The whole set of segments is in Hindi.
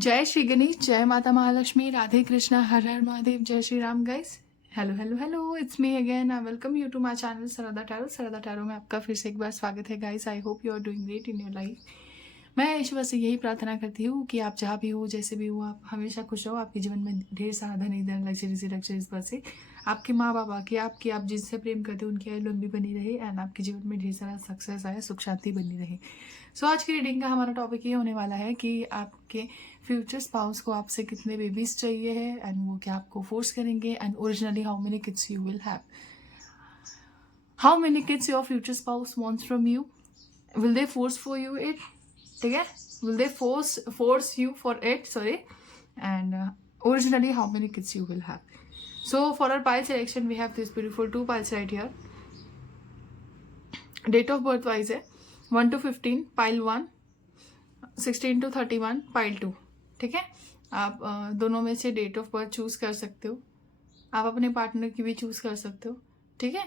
जय श्री गणेश, जय माता महालक्ष्मी, राधे कृष्णा, हर हर महादेव, जय Shri Ram guys. Hello hello hello, it's me again. I welcome you to my channel Sarada Tarot. Sarada Tarot में आपका फिर से एक बार स्वागत है guys. I hope you are doing great in your life. मैं ईश्वर से यही प्रार्थना करती हूँ कि आप जहाँ भी हो, जैसे भी हो, आप हमेशा खुश रहो। आपके जीवन में ढेर सारा धन, इधर लग्जरीज बरसे। आपके माँ बाबा की, आपकी, आप जिनसे प्रेम करते हो उनकी आयु लंबी बनी रहे एंड आपके जीवन में ढेर सारा सक्सेस आए, सुख शांति बनी रहे। सो आज की रीडिंग का हमारा टॉपिक ये होने वाला है कि आपके फ्यूचर स्पाउस को आपसे कितने बेबीज चाहिए है एंड वो क्या आपको फोर्स करेंगे, and originally how many kids you will have, how many kids your future spouse wants from you, will they force for you it, ठीक है, will they force you for it, sorry, and originally how many kids you will have. So for our pile selection we have this beautiful two piles right here. Date of birth wise है 1 to 15 pile 1, 16 to 31 pile 2, ठीक है। आप दोनों में से डेट ऑफ बर्थ चूज कर सकते हो, आप अपने पार्टनर की भी चूज कर सकते हो, ठीक है।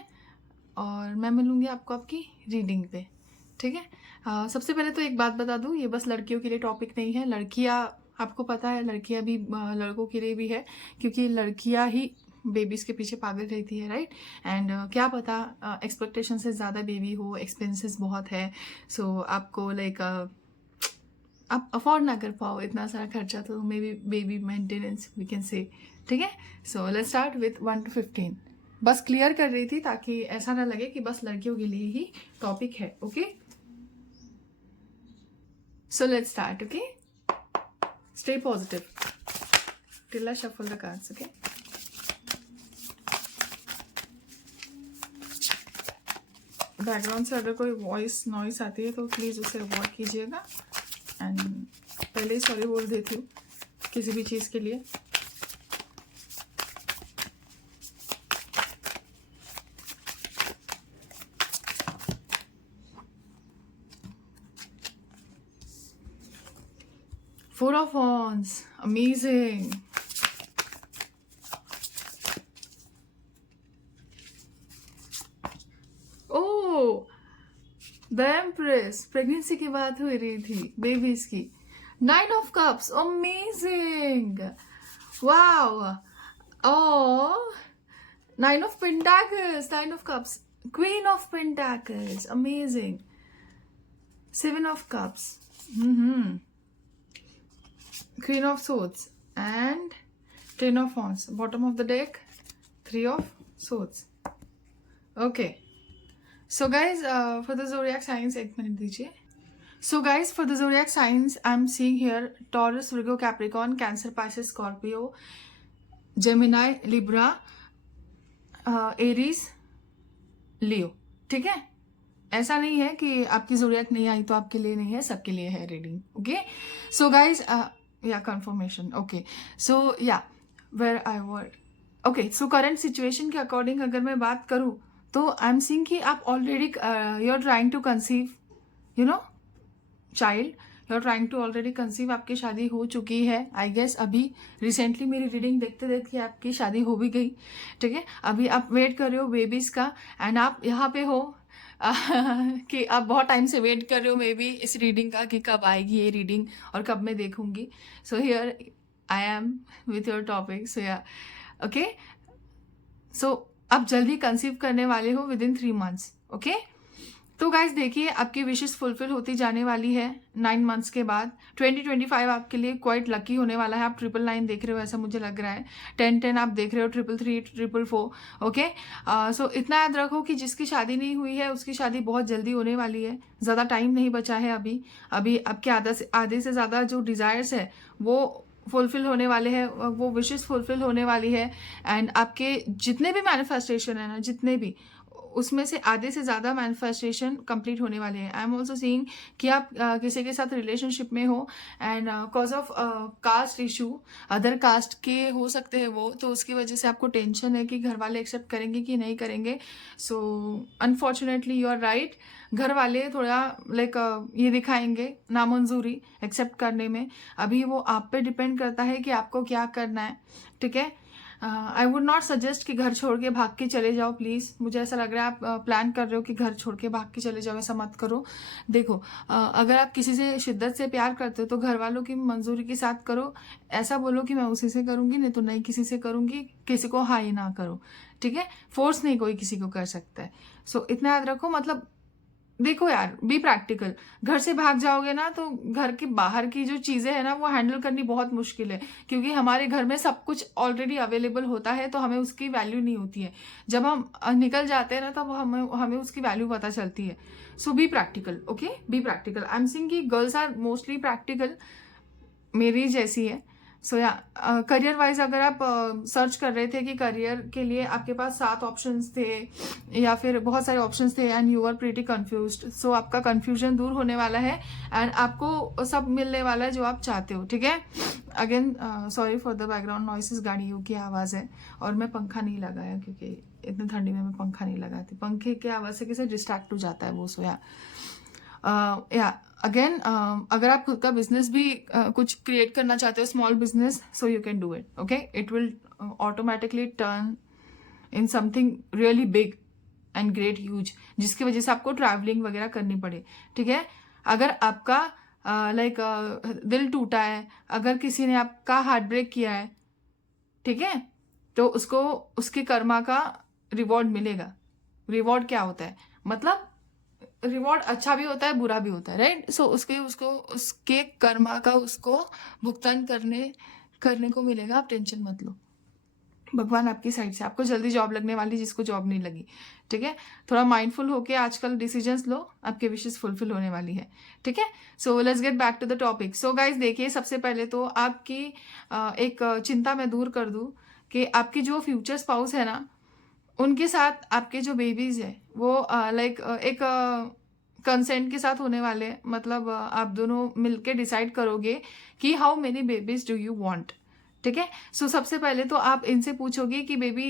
और मैं मिलूंगी आपको आपकी रीडिंग पे, ठीक है। सबसे पहले तो एक बात बता दूं, ये बस लड़कियों के लिए टॉपिक नहीं है। लड़कियां, आपको पता है, लड़कियां भी लड़कों के लिए भी है, क्योंकि लड़कियां ही बेबीज के पीछे पागल रहती है, राइट। एंड क्या पता एक्सपेक्टेशन से ज़्यादा बेबी हो, एक्सपेंसेस बहुत है, सो आपको लाइक आप अफोर्ड ना कर पाओ इतना सारा खर्चा, तो maybe baby maintenance we can say, ठीक है। So let's start with 1 to 15। बस क्लियर कर रही थी ताकि ऐसा ना लगे कि बस लड़कियों के लिए ही टॉपिक है, okay. So let's start, okay. Stay positive till I shuffle the cards, okay. Background से अगर कोई वॉइस नॉइस आती है तो प्लीज़ उसे अवॉइड कीजिएगा। एंड पहले ही सॉरी बोल देती हूँ किसी भी चीज़ के लिए। Four of Wands, amazing. Oh, The Empress, pregnancy की बात हो रही थी, बेबीज की। 9 of Cups, amazing. Wow. Oh, 9 of Pentacles, 9 of Cups, Queen of Pentacles, amazing. 7 of Cups, Queen of Swords, and 10 of Wands. Bottom of the deck, 3 of Swords. Okay. So guys, for the zodiac signs, एक मिनट दीजिए. So guys, for the zodiac signs, I'm seeing here Taurus, Virgo, Capricorn, Cancer, Pisces, Scorpio, Gemini, Libra, Aries, Leo, ठीक है। ऐसा नहीं है कि आपकी zodiac नहीं आई तो आपके लिए नहीं है, सबके लिए है reading, okay. So guys, yeah, confirmation, okay. So yeah, where I was, okay. So current situation के अकॉर्डिंग अगर मैं बात करूँ तो आई एम सीइंग कि आप already you are trying to conceive, you know, child, you are trying to already conceive. आपकी शादी हो चुकी है, आई गेस। अभी रिसेंटली मेरी रीडिंग देखते देखते आपकी शादी हो भी गई, ठीक है। अभी आप वेट कर रहे हो बेबीज का, एंड आप यहाँ पे हो कि आप बहुत टाइम से वेट कर रहे हो मे बी इस रीडिंग का कि कब आएगी ये रीडिंग और कब मैं देखूंगी। So here I am with your topic. So yeah, okay. So आप जल्दी कंसीव करने वाले हो विद इन 3 months, ओके। तो गाइज देखिए, आपकी विशेष फुलफिल होती जाने वाली है 9 months के बाद। 2025 आपके लिए क्वाइट लकी होने वाला है। आप 999 देख रहे हो, ऐसा मुझे लग रहा है। 1010 आप देख रहे हो, 333, 444, ओके। सो इतना याद रखो कि जिसकी शादी नहीं हुई है उसकी शादी बहुत जल्दी होने वाली है। ज़्यादा टाइम नहीं बचा है अभी। आपके आधे से ज़्यादा जो डिज़ायर्स है वो फुलफिल होने वाले हैं, वो विशेष फुलफिल होने वाली है। एंड आपके जितने भी मैनिफेस्टेशन है ना, जितने भी, उसमें से आधे से ज़्यादा मैनिफेस्टेशन कंप्लीट होने वाले हैं। आई एम ऑल्सो सीइंग कि आप किसी के साथ रिलेशनशिप में हो and cause of caste issue, other caste के हो सकते हैं वो, तो उसकी वजह से आपको टेंशन है कि घर वाले एक्सेप्ट करेंगे कि नहीं करेंगे। So unfortunately you are right, घर वाले थोड़ा लाइक ये दिखाएंगे नामंजूरी एक्सेप्ट करने में। अभी वो आप पे डिपेंड करता है कि आपको क्या करना है, ठीक है। आई वुड नॉट सजेस्ट कि घर छोड़ के भाग के चले जाओ प्लीज़। मुझे ऐसा लग रहा है आप प्लान कर रहे हो कि घर छोड़ के भाग के चले जाओ, ऐसा मत करो। देखो अगर आप किसी से शिद्दत से प्यार करते हो तो घर वालों की मंजूरी के साथ करो। ऐसा बोलो कि मैं उसी से करूँगी, नहीं तो नहीं किसी से करूँगी, किसी को हाई ना करो, ठीक है। फोर्स नहीं कोई किसी को कर सकता है। सो इतना याद रखो। मतलब देखो यार, बी प्रैक्टिकल। घर से भाग जाओगे ना तो घर के बाहर की जो चीजें है ना वो हैंडल करनी बहुत मुश्किल है, क्योंकि हमारे घर में सब कुछ ऑलरेडी अवेलेबल होता है, तो हमें उसकी वैल्यू नहीं होती है। जब हम निकल जाते हैं ना तब हमें हमें उसकी वैल्यू पता चलती है। So be practical, okay, be practical. I am saying कि गर्ल्स आर मोस्टली प्रैक्टिकल, मेरी जैसी है। सो या करियर वाइज अगर आप सर्च कर रहे थे कि करियर के लिए आपके पास 7 ऑप्शंस थे या फिर बहुत सारे ऑप्शंस थे and you are pretty confused, so आपका कंफ्यूजन दूर होने वाला है एंड आपको सब मिलने वाला है जो आप चाहते हो, ठीक है। Again sorry for the background noises, गाड़ियों की आवाज़ है और मैं पंखा नहीं लगाया क्योंकि इतनी ठंडी में मैं पंखा नहीं लगाती। पंखे की आवाज़ से कैसे डिस्ट्रैक्ट हो जाता है वो। सो या अगेन अगर आप खुद का बिजनेस भी कुछ क्रिएट करना चाहते हो, small business, so you can do it, okay. It will automatically turn in something really big and great huge, जिसकी वजह से आपको ट्रैवलिंग वगैरह करनी पड़े, ठीक है। अगर आपका दिल टूटा है, अगर किसी ने आपका हार्ट ब्रेक किया है, ठीक है, तो उसको उसके कर्मा का रिवॉर्ड मिलेगा। रिवॉर्ड क्या होता है? मतलब रिवॉर्ड अच्छा भी होता है, बुरा भी होता है, राइट। सो उसके कर्मा का उसको भुगतान करने को मिलेगा। आप टेंशन मत लो, भगवान आपकी साइड से। आपको जल्दी जॉब लगने वाली, जिसको जॉब नहीं लगी, ठीक है। थोड़ा माइंडफुल होके आजकल डिसीजंस लो, आपके विशेस फुलफिल होने वाली है, ठीक है। So let's get back to the topic. So guys देखिए, सबसे पहले तो आपकी एक चिंता मैं दूर कर दूं कि आपकी जो फ्यूचर स्पाउस है ना, उनके साथ आपके जो बेबीज है वो एक कंसेंट के साथ होने वाले हैं। मतलब आप दोनों मिलके डिसाइड करोगे कि how many babies do you want, ठीक है। सो सबसे पहले तो आप इनसे पूछोगे कि baby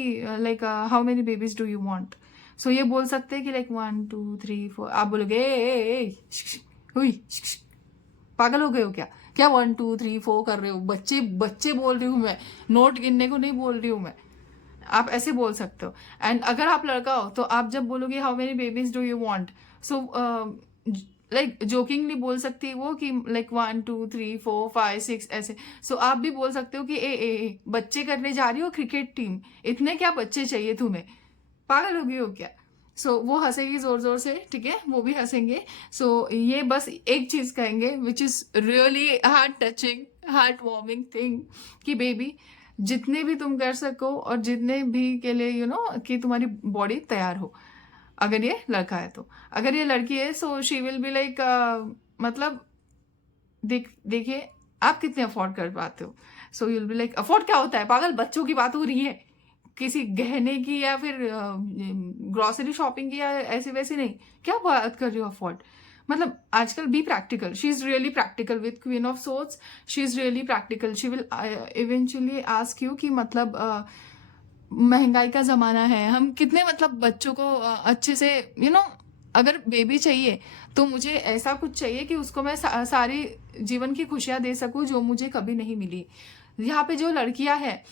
how many babies do you want. So ये बोल सकते हैं कि 1 2 3 4। आप बोलोगे हुई पागल हो गए हो क्या? क्या 1 2 3 4 कर रहे हो? बच्चे बच्चे बोल रही हूँ मैं, नोट गिनने को नहीं बोल रही हूँ मैं। आप ऐसे बोल सकते हो। एंड अगर आप लड़का हो तो आप जब बोलोगे how many babies do you want, so jokingly बोल सकती है वो कि 1 2 3 4 5 6 ऐसे। सो आप भी बोल सकते हो कि ए बच्चे करने जा रही हो क्रिकेट टीम, इतने क्या बच्चे चाहिए तुम्हें, पागल हो गई हो क्या? सो वो हंसेगी जोर जोर से, ठीक है, वो भी हंसेंगे। सो ये बस एक चीज कहेंगे which is really heart touching, heart warming thing, कि बेबी जितने भी तुम कर सको और जितने भी के लिए कि तुम्हारी बॉडी तैयार हो। अगर ये लड़का है तो, अगर ये लड़की है सो शी विल बी मतलब देखिए आप कितने अफोर्ड कर पाते हो। So you will be afford क्या होता है पागल, बच्चों की बात हो रही है, किसी गहने की या फिर ग्रोसरी शॉपिंग की या ऐसी वैसी नहीं। क्या बात कर रही हो अफोर्ड? मतलब आजकल be practical. She is really practical with queen of sorts. She is really practical. She will eventually ask you कि मतलब महंगाई का जमाना है, हम कितने मतलब बच्चों को अच्छे से अगर बेबी चाहिए तो मुझे ऐसा कुछ चाहिए कि उसको मैं सारी जीवन की खुशियां दे सकूं जो मुझे कभी नहीं मिली। यहाँ पे जो लड़कियां हैं,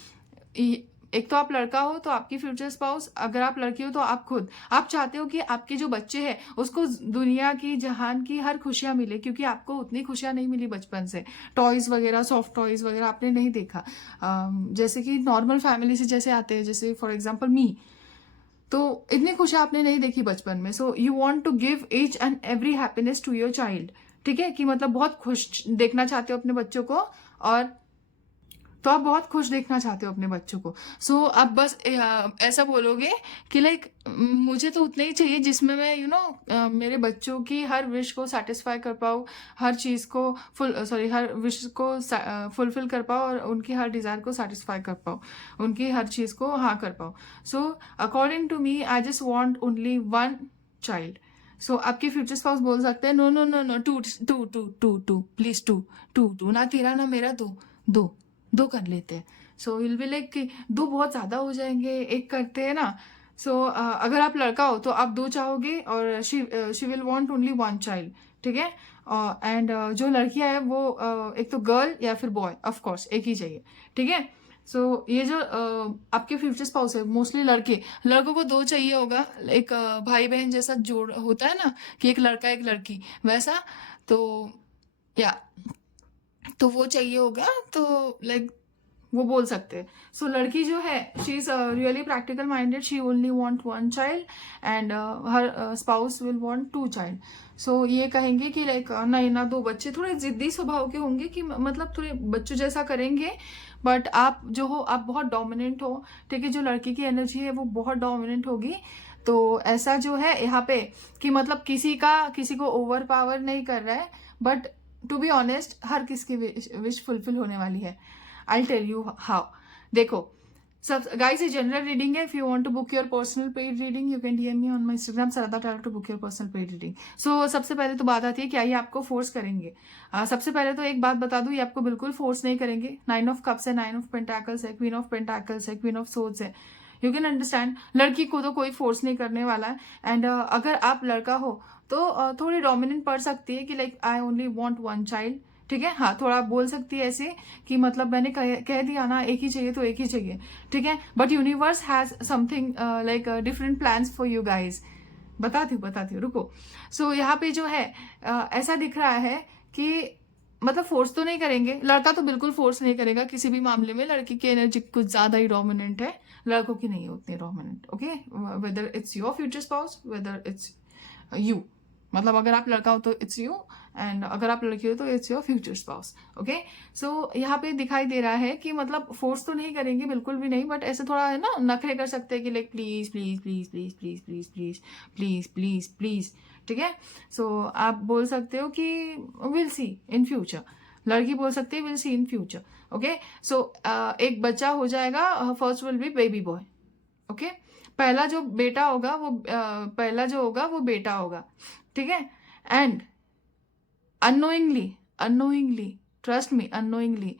एक तो आप लड़का हो तो आपकी फ्यूचर स्पाउस, अगर आप लड़की हो तो आप खुद, आप चाहते हो कि आपके जो बच्चे हैं उसको दुनिया की जहान की हर खुशियां मिले, क्योंकि आपको उतनी खुशियां नहीं मिली बचपन से। टॉयज वगैरह, सॉफ्ट टॉयज वगैरह आपने नहीं देखा। जैसे कि नॉर्मल फैमिली से जैसे आते हैं, जैसे फॉर एग्जाम्पल मी, तो इतनी खुशियां आपने नहीं देखी बचपन में। So you want to give each and every happiness to your child, ठीक है, कि मतलब बहुत खुश देखना चाहते हो अपने बच्चों को, और तो आप बहुत खुश देखना चाहते हो अपने बच्चों को। सो आप बस ऐसा बोलोगे कि मुझे तो उतना ही चाहिए जिसमें मैं मेरे बच्चों की हर विश को सेटिस्फाई कर पाऊँ, हर चीज़ को हर विश को फुलफिल कर पाऊँ और उनकी हर डिज़ायर को सेटिस्फाई कर पाऊँ, उनकी हर चीज़ को हाँ कर पाऊँ। So according to me I just want only 1 child. So आपके फ्यूचर स्पाउस बोल सकते हैं no no no no, two two two two two please, two ना तेरा ना मेरा, दो कर लेते हैं। सो विल बी कि 2 बहुत ज्यादा हो जाएंगे, 1 करते हैं ना। सो अगर आप लड़का हो तो आप 2 चाहोगे और she will want only 1 child, ठीक है। एंड जो लड़कियां है वो एक तो गर्ल या फिर बॉय, ऑफ कोर्स एक ही चाहिए, ठीक है। ये जो आपके फ्यूचर स्पाउस है, मोस्टली लड़कों को दो चाहिए होगा, एक भाई बहन जैसा जोड़ होता है ना, कि एक लड़का एक लड़की, वैसा। तो या तो वो चाहिए होगा, तो लाइक वो बोल सकते हैं। लड़की जो है, she is really practical minded, she only want one child and her spouse will want two child. ये कहेंगे कि लाइक नहीं ना, दो बच्चे, थोड़े जिद्दी स्वभाव के होंगे, कि मतलब थोड़े बच्चों जैसा करेंगे, बट आप जो हो, आप बहुत डोमिनेंट हो, ठीक है। जो लड़की की एनर्जी है वो बहुत डोमिनेंट होगी। तो ऐसा जो है यहाँ पे, कि मतलब किसी को ओवर पावर नहीं कर रहा है, बट टू बी ऑनेस्ट हर किसकी विश फुलफिल होने वाली है। I tell you how. देखो सब गाइस, ये जनरल रीडिंग है। If you want to book your personal paid reading, you can DM me on my Instagram Sarada Tarot to book your personal paid reading. सबसे पहले तो बात आती है, क्या ये आपको फोर्स करेंगे? सबसे पहले तो एक बात बता दूं, ये आपको बिल्कुल फोर्स नहीं करेंगे। 9 ऑफ कप्स है, 9 ऑफ पेंटाकल्स है, क्वीन ऑफ पेंटाकल्स है, क्वीन ऑफ सोर्ड्स है। यू कैन अंडरस्टैंड, लड़की को तो कोई फोर्स नहीं करने वाला है। एंड अगर आप लड़का हो तो थोड़ी डोमिनेंट पड़ सकती है, कि like I only want one child, ठीक है। हाँ, थोड़ा बोल सकती है ऐसे, कि मतलब मैंने कह दिया ना, एक ही चाहिए तो एक ही चाहिए, ठीक है। But universe has something like different plans for you guys. बताती हूँ, रुको। यहाँ पे जो है ऐसा दिख रहा है कि मतलब फोर्स तो नहीं करेंगे, लड़का तो बिल्कुल फोर्स नहीं करेगा किसी भी मामले में। लड़की की एनर्जी कुछ ज्यादा ही डोमिनेंट है, लड़कों की नहीं है उतनी dominant, okay. Whether it's your future spouse, whether it's you, मतलब अगर आप लड़का हो तो इट्स यू, एंड अगर आप लड़की हो तो it's your future spouse, okay. यहाँ पे दिखाई दे रहा है कि मतलब फोर्स तो नहीं करेंगे, बिल्कुल भी नहीं, बट ऐसे थोड़ा है ना, नखरे कर सकते हैं, कि like please please please please please please please please please please, ठीक है। आप बोल सकते हो कि विल सी इन फ्यूचर, लड़की बोल सकती है will see in future, okay. एक बच्चा हो जाएगा, first will be baby boy, okay. पहला जो होगा वो बेटा होगा, ठीक है। And unknowingly, trust me, unknowingly,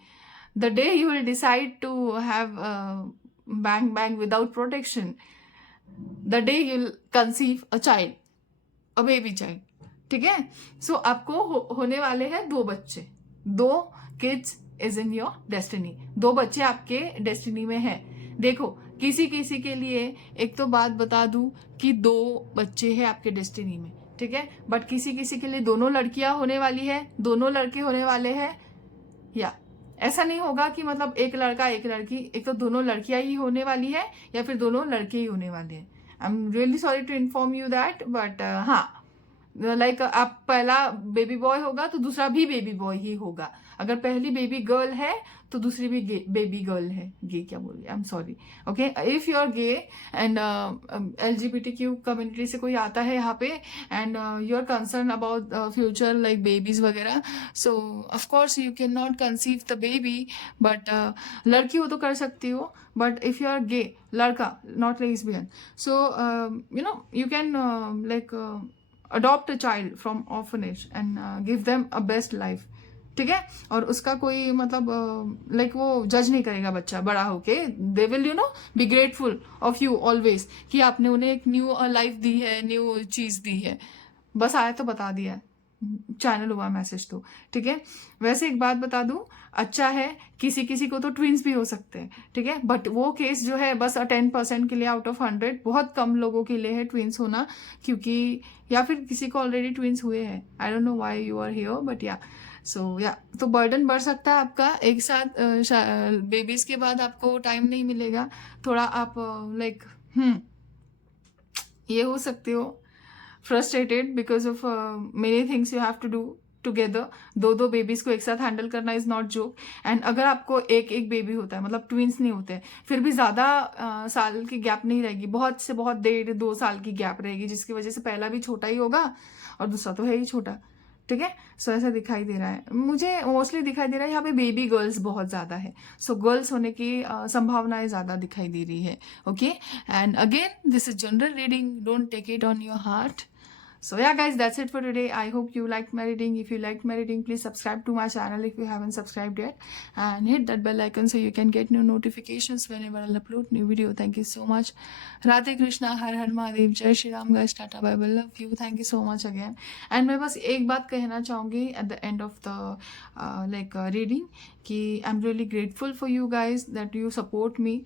the day you will decide to have bang without protection, the day you'll conceive a child, a baby child, ठीक है। आपको होने वाले हैं 2 बच्चे, 2 kids is in your destiny, 2 बच्चे आपके डेस्टिनी में है। देखो किसी के लिए, एक तो बात बता दूं कि 2 बच्चे हैं आपके डेस्टिनी में, ठीक है। बट किसी के लिए दोनों लड़कियां होने वाली है, दोनों लड़के होने वाले हैं, या ऐसा नहीं होगा कि मतलब एक लड़का एक लड़की, एक तो दोनों लड़कियां ही होने वाली है, या फिर दोनों लड़के ही होने वाले हैं। I am really sorry to inform you that, but हाँ, लाइक आप पहला बेबी बॉय होगा तो दूसरा भी बेबी बॉय ही होगा। अगर पहली बेबी गर्ल है तो दूसरी भी बेबी गर्ल है। गे क्या बोल रही, I am sorry, okay. If you are gay and LGBTQ community से कोई आता है यहाँ पे, and you are concern about future like babies वगैरह, so of course you can not conceive the baby, but लड़की हो तो कर सकती हो। But if you are gay, लड़का not lesbian, so you know you can like adopt a child from orphanage and give them a best life, ठीक है। और उसका कोई मतलब लाइक वो जज नहीं करेगा बच्चा बड़ा होके, they will you know be grateful of you always, कि आपने उन्हें एक न्यू लाइफ दी है, न्यू चीज दी है। बस आया तो बता दिया, चैनल हुआ मैसेज तो, ठीक है। वैसे एक बात बता दूं, अच्छा है, किसी को तो ट्विंस भी हो सकते हैं, ठीक है। बट वो केस जो है बस 10% के लिए आउट ऑफ 100, बहुत कम लोगों के लिए है ट्विंस होना, क्योंकि या फिर किसी को ऑलरेडी ट्विंस हुए हैं। I don't know why you are here, but या तो बर्डन बढ़ सकता है आपका एक साथ। बेबीज के बाद आपको टाइम नहीं मिलेगा, थोड़ा आप लाइक ये हो सकते हो frustrated because of many things you have to do together. 2 babies को एक साथ हैंडल करना इज नॉट जोक। एंड अगर आपको एक बेबी होता है, मतलब ट्विंस नहीं होते, फिर भी ज्यादा साल की गैप नहीं रहेगी, बहुत से बहुत 1.5-2 साल की गैप रहेगी, जिसकी वजह से पहला भी छोटा ही होगा और दूसरा तो है ही छोटा, ठीक है। ऐसा दिखाई दे रहा है, मुझे मोस्टली दिखाई दे रहा है यहाँ पे बेबी गर्ल्स बहुत ज्यादा है। गर्ल्स होने की संभावनाएं ज्यादा दिखाई दे रही है, okay. And again this is general reading, don't take it on your heart. So yeah guys, that's it for today. I hope you liked my reading. If you liked my reading, please subscribe to my channel if you haven't subscribed yet, and hit that bell icon so you can get new notifications whenever I'll upload new video. Thank you so much. Radhe Krishna, Har Har Mahadev, Jai Shri Ram guys, Tata bye bye, love you, thank you so much again. And मैं बस एक बात कहना चाहूँगी at the end of the reading कि I'm really grateful for you guys that you support me.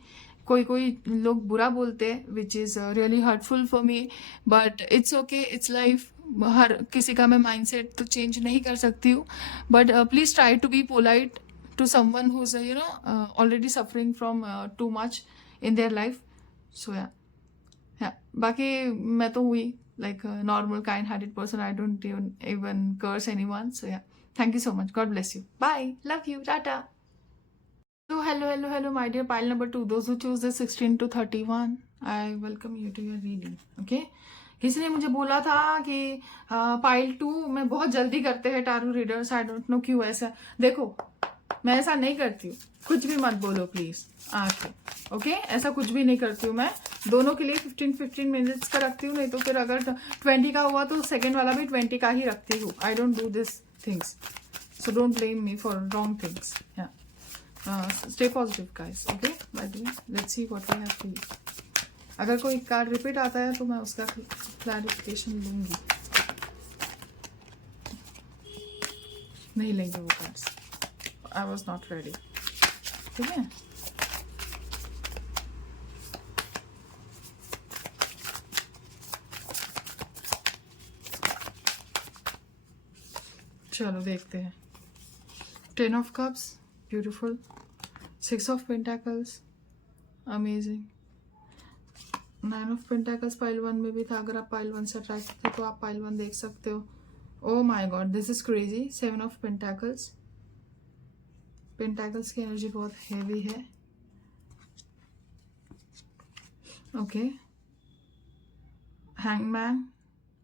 कोई लोग बुरा बोलते हैं which is really hurtful for me, but it's okay, it's life. हर किसी का मैं माइंडसेट तो चेंज नहीं कर सकती हूँ, but please try to be polite to someone who is already suffering from too much in their life. So yeah बाकी मैं तो हुई like normal kind hearted person. I don't even curse anyone. So yeah, thank you so much. God bless you. Bye. Love you. Tata. So hello, my dear pile number 2. Those who choose the 16 to 31, I welcome you to your reading. Okay. किसी ने मुझे बोला था कि पाइल 2 में बहुत जल्दी करते हैं टारू रीडर्स. आई डोंट नो क्यों ऐसा. देखो, मैं ऐसा नहीं करती हूँ. कुछ भी मत बोलो प्लीज आके. ओके, ऐसा कुछ भी नहीं करती हूँ मैं. दोनों के लिए 15 मिनट्स का रखती हूँ, नहीं तो फिर अगर 20 का हुआ तो सेकेंड वाला भी 20 का ही रखती हूँ. I don't do this things, so don't blame me for wrong things. या stay positive guys. Okay, by the way, let's see what we have for you. अगर कोई कार्ड रिपीट आता है तो मैं उसका क्लैरिफिकेशन लूंगी. नहीं लेंगे वो cards. I was not ready. ठीक है. चलो देखते हैं. 10 of cups, beautiful. 6 of Pentacles, amazing. 9 of Pentacles pile 1 में भी था. अगर आप पाइल 1 से अट्रैक्ट थे तो आप पाइल 1 देख सकते हो. Oh my God, this is crazy. 7 of Pentacles. Pentacles की एनर्जी बहुत हैवी है. Okay. Hangman,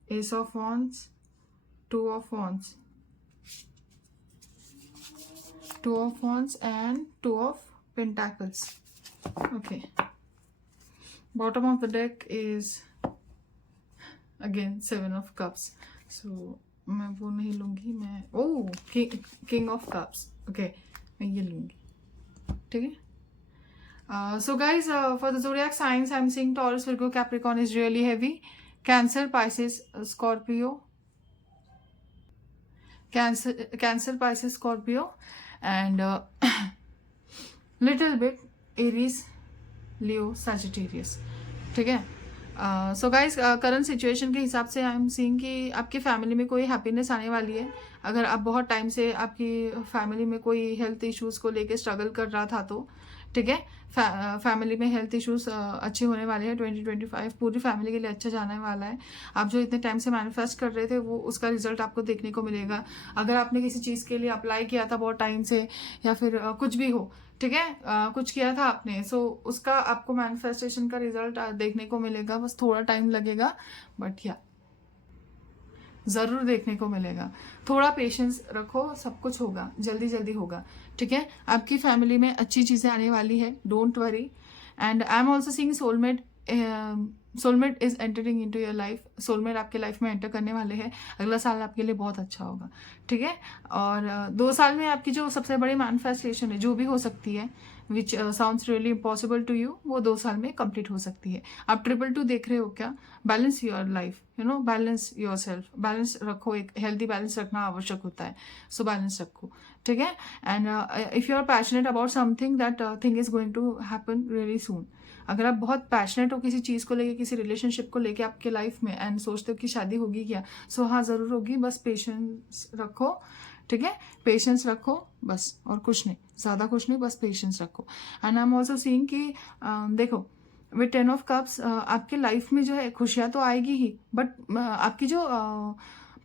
Ace of Wands, 2 of Wands. 2 of Wands and 2 of Pentacles. Okay. Bottom of the deck is again 7 of Cups. So मैं वो नहीं लूँगी. मैं King of Cups. Okay, मैं ये लूँगी. ठीक है. So guys, for the zodiac signs, I'm seeing Taurus, Virgo, Capricorn is really heavy. Cancer, Pisces, Scorpio. Cancer, Pisces, Scorpio. And little bit Aries, Leo, Sagittarius. ठीक है. सो गाइज, करंट सिचुएशन के हिसाब से आई एम सीइंग कि आपकी फैमिली में कोई हैप्पीनेस आने वाली है. अगर आप बहुत टाइम से आपकी फैमिली में कोई हेल्थ इश्यूज़ को लेके स्ट्रगल कर रहा था तो ठीक है, फैमिली में हेल्थ इश्यूज अच्छे होने वाले हैं. 2025 पूरी फैमिली के लिए अच्छा जाने वाला है. आप जो इतने टाइम से मैनिफेस्ट कर रहे थे वो उसका रिजल्ट आपको देखने को मिलेगा. अगर आपने किसी चीज़ के लिए अप्लाई किया था बहुत टाइम से या फिर कुछ भी हो, ठीक है, कुछ किया था आपने, सो उसका आपको मैनिफेस्टेशन का रिजल्ट देखने को मिलेगा. बस थोड़ा टाइम लगेगा, बट या ज़रूर देखने को मिलेगा. थोड़ा पेशेंस रखो, सब कुछ होगा, जल्दी जल्दी होगा. ठीक है, आपकी फैमिली में अच्छी चीज़ें आने वाली है. Don't worry. And I am also seeing soulmate is entering into your life. Soulmate आपके लाइफ में एंटर करने वाले हैं. अगला साल आपके लिए बहुत अच्छा होगा. ठीक है. और 2 साल में आपकी जो सबसे बड़ी मैनिफेस्टेशन है, जो भी हो सकती है, which sounds really impossible to you, वो 2 साल में कंप्लीट हो सकती है. आप 222 देख रहे हो क्या? Balance your life, balance your self. Balance रखो, एक हेल्दी बैलेंस रखना आवश्यक होता है. सो बैलेंस रखो. ठीक है. And if you are passionate about something, that thing is going to happen really soon. अगर आप बहुत पैशनेट हो किसी चीज़ को लेके, किसी रिलेशनशिप को लेके आपके लाइफ में, एंड सोचते हो कि शादी होगी क्या, सो हाँ ज़रूर होगी. बस पेशेंस रखो. ठीक है, पेशेंस रखो बस, और कुछ नहीं, ज़्यादा कुछ नहीं, बस पेशेंस रखो. And I am also seeing कि देखो, विद 10 ऑफ कप्स आपके लाइफ में जो है खुशियाँ तो आएगी ही, बट आपकी जो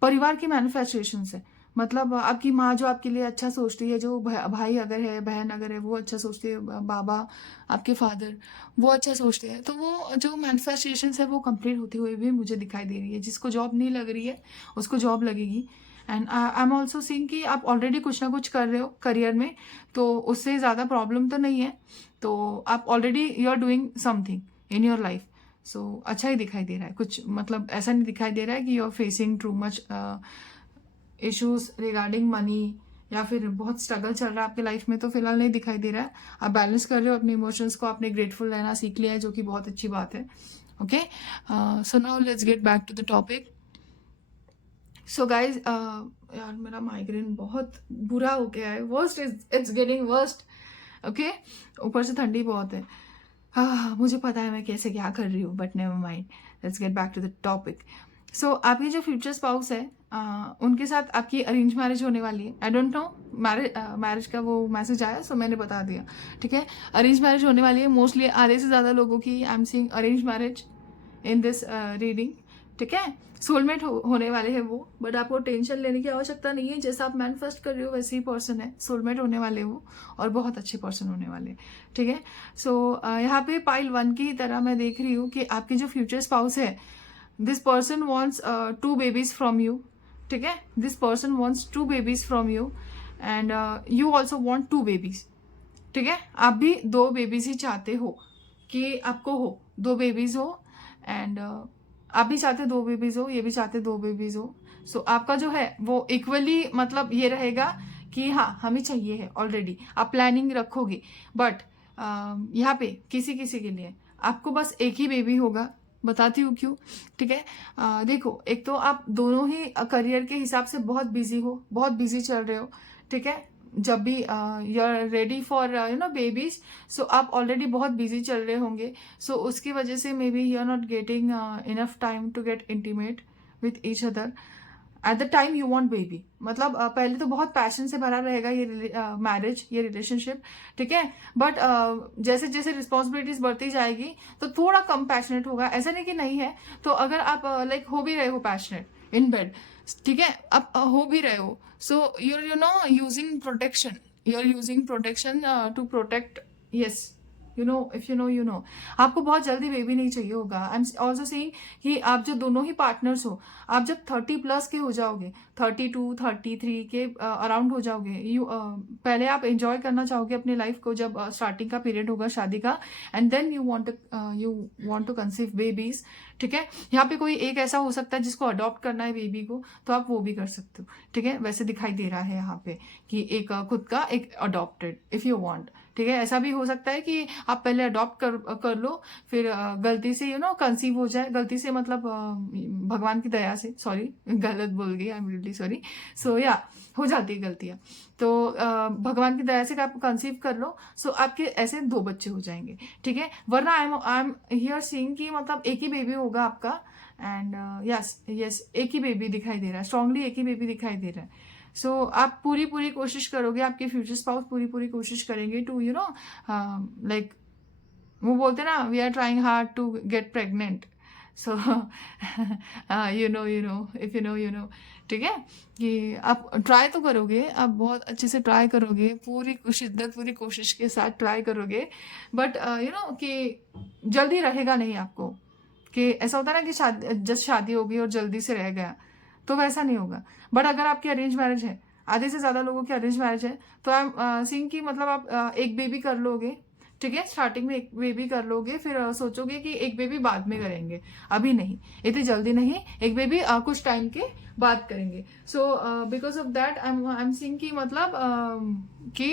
परिवार की मैनिफेस्टेशंस है, मतलब आपकी माँ जो आपके लिए अच्छा सोचती है, जो भाई अगर है, बहन अगर है, वो अच्छा सोचती है, बाबा आपके फादर वो अच्छा सोचते हैं, तो वो जो मैनिफेस्टेशंस है वो कंप्लीट होती हुई भी मुझे दिखाई दे रही है. जिसको जॉब नहीं लग रही है उसको जॉब लगेगी. And I am also seeing कि आप ऑलरेडी कुछ ना कुछ कर रहे हो करियर में, तो उससे ज़्यादा प्रॉब्लम तो नहीं है. तो आप already you are doing something in your life. So अच्छा ही दिखाई दे रहा है, कुछ मतलब ऐसा नहीं दिखाई दे रहा है कि you are facing too much issues regarding money या फिर बहुत स्ट्रगल चल रहा है आपके लाइफ में, तो फिलहाल नहीं दिखाई दे रहा है। आप बैलेंस कर रहे हो अपने इमोशंस को, आपने ग्रेटफुल रहना सीख लिया है, जो कि बहुत अच्छी बात है। Okay, so now let's get back to the topic. So guys, यार मेरा माइग्रेन बहुत बुरा हो गया है, worst it's getting worst. Okay, ऊपर से ठंडी बहुत है। मुझे पता है मैं कैसे क्या कर रही हूँ, but never mind, let's get back to the topic. So आपकी जो फ्यूचर स्पाउस है, उनके साथ आपकी अरेंज मैरिज होने वाली है। आई डोंट नो, मैरिज का वो मैसेज आया, सो मैंने बता दिया। ठीक है, अरेंज मैरिज होने वाली है। मोस्टली आधे से ज़्यादा लोगों की I am seeing arrange marriage in this reading. ठीक है, सोलमेट होने वाले हैं वो, बट आपको टेंशन लेने की आवश्यकता नहीं है। जैसा आप मैनिफेस्ट कर रहे हो वैसे ही पर्सन है, सोलमेट होने वाले वो, और बहुत अच्छे पर्सन होने वाले। ठीक है, सो यहाँ पे पाइल 1 की तरह मैं देख रही हूँ कि आपकी जो फ्यूचर स्पाउस है, this person wants 2 babies from you. ठीक है, this person wants 2 babies from you and you also want 2 babies. ठीक है, आप भी 2 बेबीज ही चाहते हो, कि आपको हो 2 बेबीज हो, एंड आप भी चाहते 2 बेबीज हो, ये भी चाहते 2 बेबीज हो। सो आपका जो है वो इक्वली मतलब ये रहेगा कि हाँ हमें चाहिए है ऑलरेडी, आप प्लानिंग रखोगे। बट यहाँ पे किसी किसी के लिए आपको बस एक ही बेबी होगा, बताती हूँ क्यों। ठीक है, देखो, एक तो आप दोनों ही करियर के हिसाब से बहुत बिजी हो, बहुत बिजी चल रहे हो। ठीक है, जब भी you are ready for babies, so आप ऑलरेडी बहुत बिजी चल रहे होंगे। सो उसकी वजह से maybe you are not getting enough time to get intimate with each other at the time you want baby. मतलब पहले तो बहुत पैशन से भरा रहेगा ये मैरिज, ये रिलेशनशिप। ठीक है, बट जैसे जैसे रिस्पॉन्सिबिलिटीज बढ़ती जाएगी तो थोड़ा कम पैशनेट होगा। ऐसा नहीं कि नहीं है, तो अगर आप लाइक हो भी रहे हो पैशनेट इन बेड, ठीक है, आप हो भी रहे हो, so you know using protection, you are using protection to protect. Yes, you know, if you know you know. आपको बहुत जल्दी बेबी नहीं चाहिए होगा। आई एम ऑल्सो सेइंग कि आप जो दोनों ही पार्टनर्स हो, आप जब 30+ के हो जाओगे, 32 33 के अराउंड हो जाओगे, पहले आप एंजॉय करना चाहोगे अपनी लाइफ को, जब स्टार्टिंग का पीरियड होगा शादी का, and then you want to conceive babies. ठीक है, यहाँ पे कोई एक ऐसा हो सकता है जिसको अडॉप्ट करना है बेबी को, तो आप वो भी कर सकते हो। ठीक है, वैसे दिखाई दे रहा है यहाँ पे कि एक खुद का, एक अडॉप्टेड, इफ यू वांट। ठीक है, ऐसा भी हो सकता है कि आप पहले अडॉप्ट कर लो, फिर गलती से कंसीव हो जाए, गलती से मतलब भगवान की दया से, सॉरी गलत बोल गई, आई एम रियली सॉरी। सो या हो जाती है गलतियाँ, तो भगवान की दया से आप कंसीव कर लो, सो आपके ऐसे 2 बच्चे हो जाएंगे। ठीक है, वरना आई एम हियर सीइंग कि मतलब एक ही बेबी होगा आपका, एंड यस यस, एक ही बेबी दिखाई दे रहा है, स्ट्रांगली एक ही बेबी दिखाई दे रहा है। सो आप पूरी कोशिश करोगे, आपके फ्यूचर स्पाउस पूरी कोशिश करेंगे टू लाइक, वो बोलते ना, we are trying hard to get pregnant. So you know if you know. ठीक है, कि आप ट्राई तो करोगे, आप बहुत अच्छे से ट्राई करोगे, पूरी शिद्दत पूरी कोशिश के साथ ट्राई करोगे, बट कि जल्दी रहेगा नहीं आपको। कि ऐसा होता है ना कि शादी होगी और जल्दी से रह गया, तो वैसा नहीं होगा। बट अगर आपकी अरेंज मैरिज है, आधे से ज़्यादा लोगों की अरेंज मैरिज है, तो आई एम सीइंग कि मतलब आप एक बेबी कर लोगे। ठीक है, स्टार्टिंग में एक बेबी कर लोगे, फिर सोचोगे कि एक बेबी बाद में करेंगे, अभी नहीं, इतनी जल्दी नहीं, एक बेबी कुछ टाइम के बाद करेंगे। So because of that I am seeing कि मतलब कि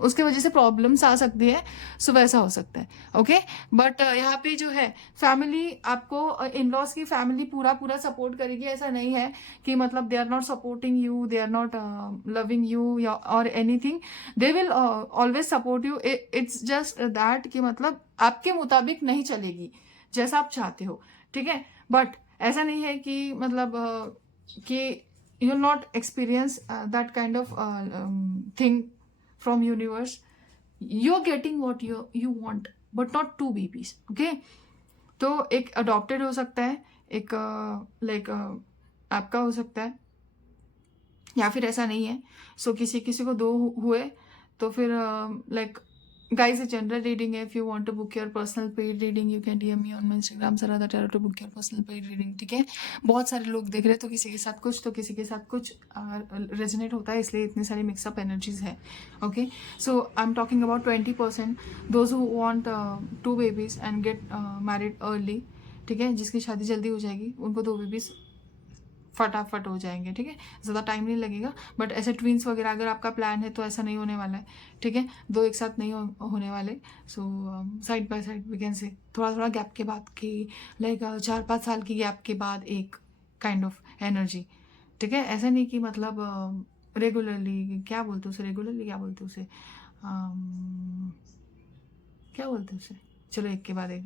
उसके वजह से प्रॉब्लम्स आ सकती है। सो वैसा हो सकता है। ओके, बट यहाँ पे जो है फैमिली आपको, इन लॉज की फैमिली पूरा सपोर्ट करेगी। ऐसा नहीं है कि मतलब they are not supporting you, they are not loving you और anything, they will always support you. It's just that कि मतलब आपके मुताबिक नहीं चलेगी जैसा आप चाहते हो। ठीक है, बट ऐसा नहीं है कि मतलब कि you will not experience that kind of thing from universe. You're getting what you want, but not 2 babies. Okay, तो एक adopted हो सकता है, एक लाइक आपका हो सकता है, या फिर ऐसा नहीं है। सो किसी को 2 हुए तो फिर like Guys, a general reading है. If you want to book your personal paid reading, you can DM me on my Instagram Sarada Tarot to book your personal paid reading. ठीक है. बहुत सारे लोग देख रहे हैं, तो किसी के साथ कुछ, तो किसी के साथ कुछ रेजोनेट होता है, इसलिए इतनी सारी मिक्सअप एनर्जीज है. Okay, so I am talking about 20% those who want 2 babies and get married early. ठीक है, जिसकी शादी जल्दी हो जाएगी, उनको 2 babies फटाफट हो जाएंगे. ठीक है, ज़्यादा टाइम नहीं लगेगा. बट ऐसे ट्विंस वगैरह अगर आपका प्लान है तो ऐसा नहीं होने वाला है. ठीक है, 2 एक साथ नहीं होने वाले. So side by side we can say थोड़ा थोड़ा गैप के बाद की, लाइक 4-5 साल की गैप के बाद एक काइंड ऑफ एनर्जी. ठीक है, ऐसा नहीं कि मतलब रेगुलरली, क्या बोलते उसे, रेगुलरली क्या बोलते उसे, क्या बोलते उसे, चलो एक के बाद एक.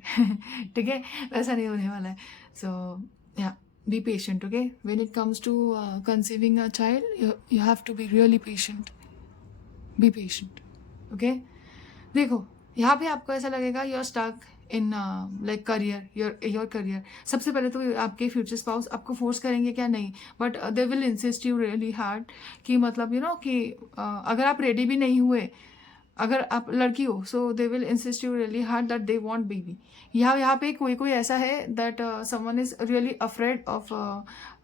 ठीक है, वैसा नहीं होने वाला है. सो या, be patient. Okay, when it comes to conceiving a child, you have to be really patient. Be patient. Okay, देखो यहाँ पे आपको ऐसा लगेगा you're stuck in like career, your career. सबसे पहले तो आपके फ्यूचर स्पाउस आपको फोर्स करेंगे क्या, नहीं, but they will insist you really hard कि मतलब यू नो कि अगर आप रेडी भी नहीं हुए, अगर आप लड़की हो, so they will insist you really hard that they want baby. यहाँ पे कोई ऐसा है that someone is really afraid of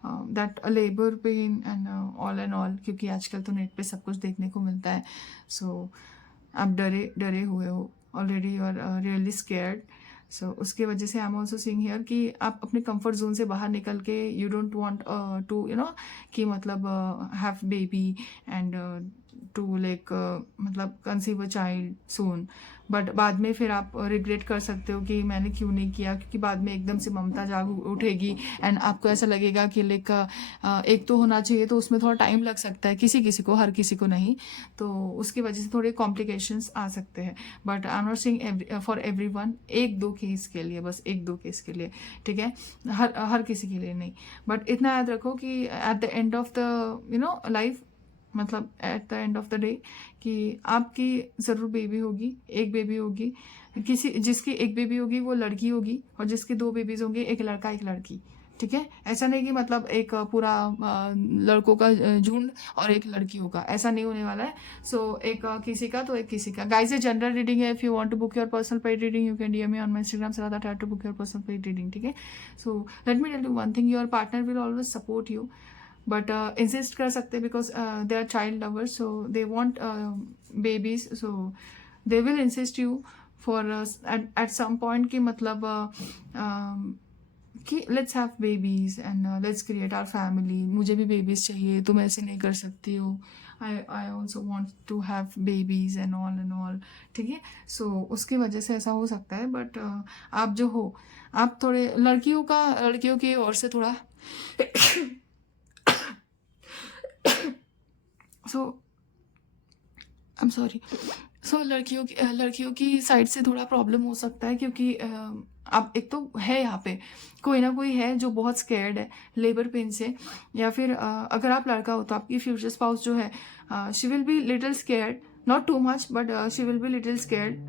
that labour pain and all, क्योंकि आजकल तो नेट पे सब कुछ देखने को मिलता है. सो आप डरे हुए हो already, you are really scared. So उसके वजह से I am also seeing here कि आप अपने कंफर्ट जोन से बाहर निकल के you don't want to you know कि मतलब have baby and to like मतलब conceive a child soon. But बाद में फिर आप रिग्रेट कर सकते हो कि मैंने क्यों नहीं किया, क्योंकि बाद में एकदम से ममता जाग उठेगी एंड आपको ऐसा लगेगा कि लाइक एक तो होना चाहिए, तो उसमें थोड़ा टाइम लग सकता है, किसी को, हर किसी को नहीं, तो उसकी वजह से थोड़े कॉम्प्लिकेशंस आ सकते हैं. But I am not saying for everyone, 1-2 case के लिए, बस 1-2 केस के लिए. ठीक है, हर किसी के लिए नहीं. बट इतना याद रखो कि at the end of the you know life, मतलब at the end of the day, कि आपकी ज़रूर बेबी होगी, एक बेबी होगी, जिसकी एक बेबी होगी वो लड़की होगी, और जिसके 2 बेबीज होंगे, एक लड़का एक लड़की. ठीक है, ऐसा नहीं कि मतलब एक पूरा लड़कों का झुंड और एक लड़की होगा, ऐसा नहीं होने वाला है. सो एक किसी का तो एक किसी का. गाइस, ये जनरल रीडिंग है. If you want to book your personal paid reading, you can DM me on my Instagram Sarada Tarot to book your personal paid reading. ठीक है, so let me tell you one thing, your partner will always support you, but insist कर सकते because they are child lovers, so they want babies, so they will insist you for at some point कि मतलब कि let's have babies and let's create our family, मुझे भी बेबीज चाहिए, तुम ऐसे नहीं कर सकती हो, I also want to have babies and all. ठीक है, सो उसकी वजह से ऐसा हो सकता है. बट आप जो हो, आप थोड़े लड़कियों की ओर से थोड़ा सो आई एम सॉरी. सो लड़कियों की साइड से थोड़ा प्रॉब्लम हो सकता है, क्योंकि आप एक तो है यहाँ पे कोई ना कोई है जो बहुत स्केर्ड है लेबर पेन से, या फिर अगर आप लड़का हो तो आपकी फ्यूचर स्पाउस जो है, she will be little scared, not too much, but she will be little scared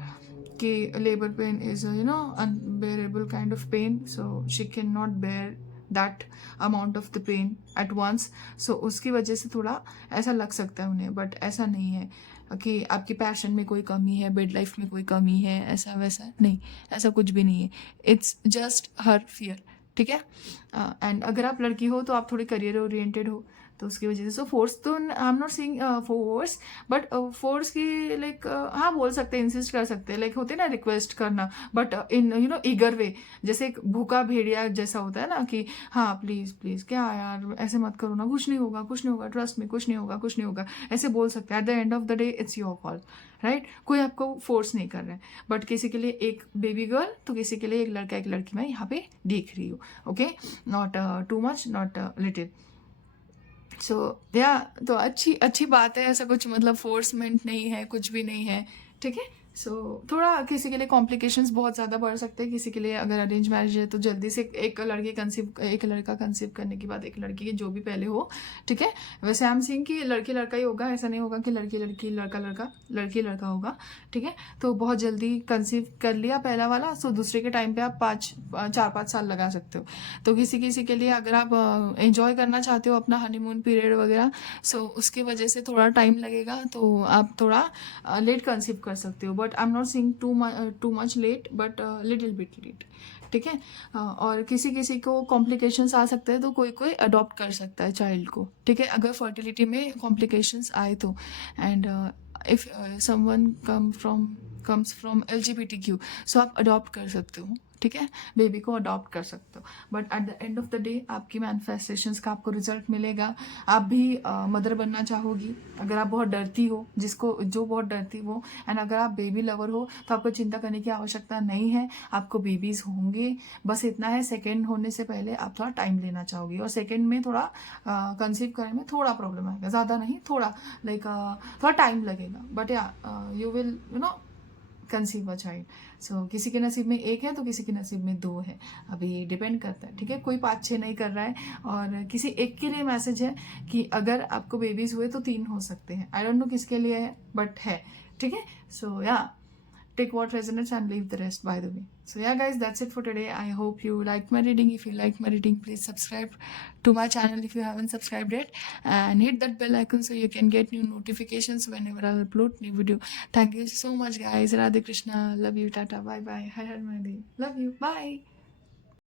कि labour pain is you know unbearable kind of pain, so she can not bear that amount of the pain at once. So उसकी वजह से थोड़ा ऐसा लग सकता है उन्हें, बट ऐसा नहीं है कि आपकी पैशन में कोई कमी है, बेड लाइफ में कोई कमी है, ऐसा वैसा नहीं, ऐसा कुछ भी नहीं है. It's just her fear. ठीक है, एंड अगर आप लड़की हो तो आप थोड़ी करियर ओरिएंटेड हो, तो उसकी वजह से सो फोर्स तो आई am not seeing force, but force की लाइक हाँ बोल सकते हैं, इंसिस्ट कर सकते हैं, लाइक होते हैं ना रिक्वेस्ट करना, but in you know eager way, जैसे एक भूखा भेड़िया जैसा होता है ना कि हाँ प्लीज़ क्या यार ऐसे मत करो ना, कुछ नहीं होगा, ट्रस्ट में कुछ नहीं होगा, ऐसे बोल सकते हैं. Eight the end of the day it's your call, right. कोई आपको फोर्स नहीं कर रहा है, बट किसी के लिए एक बेबी गर्ल तो किसी के लिए एक लड़का एक लड़की मैं यहाँ पे देख रही हूँ. Okay, not too much, not little. So या तो अच्छी बात है, ऐसा कुछ मतलब फोर्समेंट नहीं है, कुछ भी नहीं है. ठीक है, सो थोड़ा किसी के लिए कॉम्प्लिकेशंस बहुत ज़्यादा बढ़ सकते हैं, किसी के लिए अगर अरेंज मैरिज है तो जल्दी से एक लड़का कंसीव करने के बाद एक लड़की की जो भी पहले हो. ठीक है, वैसे आई एम सीइंग कि लड़की लड़का ही होगा, ऐसा नहीं होगा कि लड़की लड़का होगा. ठीक है, तो बहुत जल्दी कंसीव कर लिया पहला वाला, सो दूसरे के टाइम पे आप 4-5 साल लगा सकते हो. तो किसी के लिए अगर आप एंजॉय करना चाहते हो अपना हनीमून पीरियड वगैरह, सो उसकी वजह से थोड़ा टाइम लगेगा, तो आप थोड़ा लेट कंसीव कर सकते हो. But I am not seeing too much late, but little bit late, ठीक है। और किसी किसी को कॉम्प्लिकेशंस आ सकते हैं, तो कोई कोई अडॉप्ट कर सकता है चाइल्ड को, ठीक है, अगर फर्टिलिटी में कॉम्प्लिकेशंस आए तो। And if someone comes from LGBTQ, सो आप अडॉप्ट कर सकते हो, ठीक है, बेबी को अडॉप्ट कर सकते हो। But at the end of the day आपकी मैनिफेस्टेशंस का आपको रिजल्ट मिलेगा। आप भी मदर बनना चाहोगी, अगर आप बहुत डरती हो, जो बहुत डरती हो, एंड अगर आप बेबी लवर हो, तो आपको चिंता करने की आवश्यकता नहीं है, आपको बेबीज होंगे। बस इतना है, सेकेंड होने से पहले आप थोड़ा टाइम लेना चाहोगी, और सेकेंड में थोड़ा कंसीव करने में थोड़ा प्रॉब्लम आएगा, ज़्यादा नहीं, थोड़ा लाइक थोड़ा टाइम लगेगा, बट या you will conceive a child. So किसी के नसीब में एक है तो किसी के नसीब में दो है, अभी डिपेंड करता है, ठीक है, कोई 5-6 नहीं कर रहा है। और किसी एक के लिए मैसेज है कि अगर आपको बेबीज हुए तो 3 हो सकते हैं, आई डोंट नो किसके लिए है, बट है, ठीक है। सो या take what resonates and leave the rest, by the way. So yeah guys, that's it for today. I hope you liked my reading. If you like my reading, please subscribe to my channel if you haven't subscribed yet, and hit that bell icon so you can get new notifications whenever I upload new video. Thank you so much guys. Radhe Krishna. Love you. Tata. Bye bye. Har Har Mahadev. Love you. Bye.